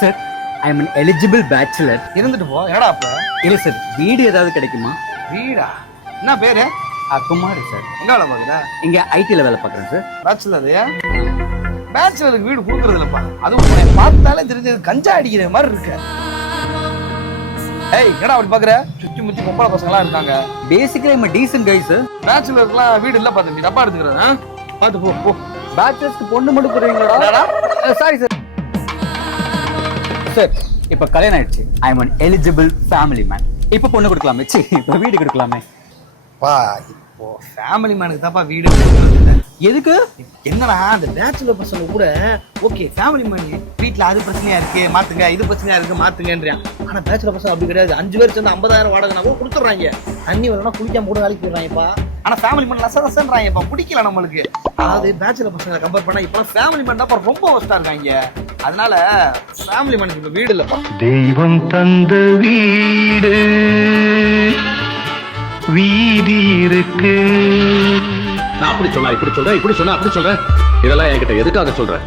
Sir I am eligible bachelor. இருந்துட்டு போ. என்னடா அப்ப? இல்லை சார், வீடு ஏதாவது கிடைக்குமா? வீடா? என்ன பேரு? குமார் சார். எங்க வேலை பாக்குற? இங்கே ஐடியில் வேலை பார்க்குறேன் சார். பேச்சுலர்? பேச்சுலருக்கு வீடு கொடுக்கறது இல்லப்பா. அதுவும் உன்னை பார்த்தாலே தெரிஞ்சது கஞ்சா அடிக்கிற மாதிரி இருக்கு. ஏய், என்னடா அப்படி பாக்குற? சுத்தி முத்தி பொம்பளை பசங்களாம் இருக்காங்க. Basically I'm decent guy sir. பேச்சுலருக்குலாம் வீடு இல்ல பாத்து, நீ தப்பா எடுத்துக்கிறதா? பாத்து போ போ. பேச்சுலர்ஸ்க்கு பொண்ணு மட்டும் போடுவீங்களா? Sorry sir. சார் இப்போ கல்யாணம் ஆயிடுச்சு. I am eligible family man. இப்போ பொண்ணு கொடுக்கலாமே, சி இப்போ வீடு கொடுக்கலாமே. பா, இப்போ ஃபேமிலி மேனுக்கு தான்ப்பா வீடு கொடுக்கறது இல்ல. எதுக்கு? என்னன்னா அந்த பேச்சுலர் பசங்க கூட ஓகே ஃபேமிலி மேன் வீட்டுல அது பிரச்சனையா இருக்கு மாத்துங்க, இது பிரச்சனையா இருக்கு மாத்துங்கன்றான். ஆனா பேச்சுலர் பசங்க அப்படி கிடையாது. 5 பேர் சேர்ந்து 50,000 வாடகை கூட கொடுத்துட்றாங்க. தண்ணி வரலன்னா குளிக்காம கூட வேலைக்கு போயிடுறாங்கப்பா. ஆனா ஃபேமிலி மேன் லசன்றாங்கப்பா, பிடிக்கல நம்மளுக்கு. அதாவது பேச்சுலர் பசங்களை கம்பேர் பண்ணா இப்போ ஃபேமிலி மேன் தான் ரொம்ப ஒஸ்டா இருக்காங்க. அதனால ஃபேமிலி மேனுக்கு இப்ப வீடு இல்லப்பா. தெய்வம் தந்த வீடு வீதி இருக்கு. நான் அப்படி சொன்னா இப்படி சொல்றேன், இப்படி சொன்னா அப்படி சொல்றேன். இதெல்லாம் என்கிட்ட எதுக்காக சொல்றேன்?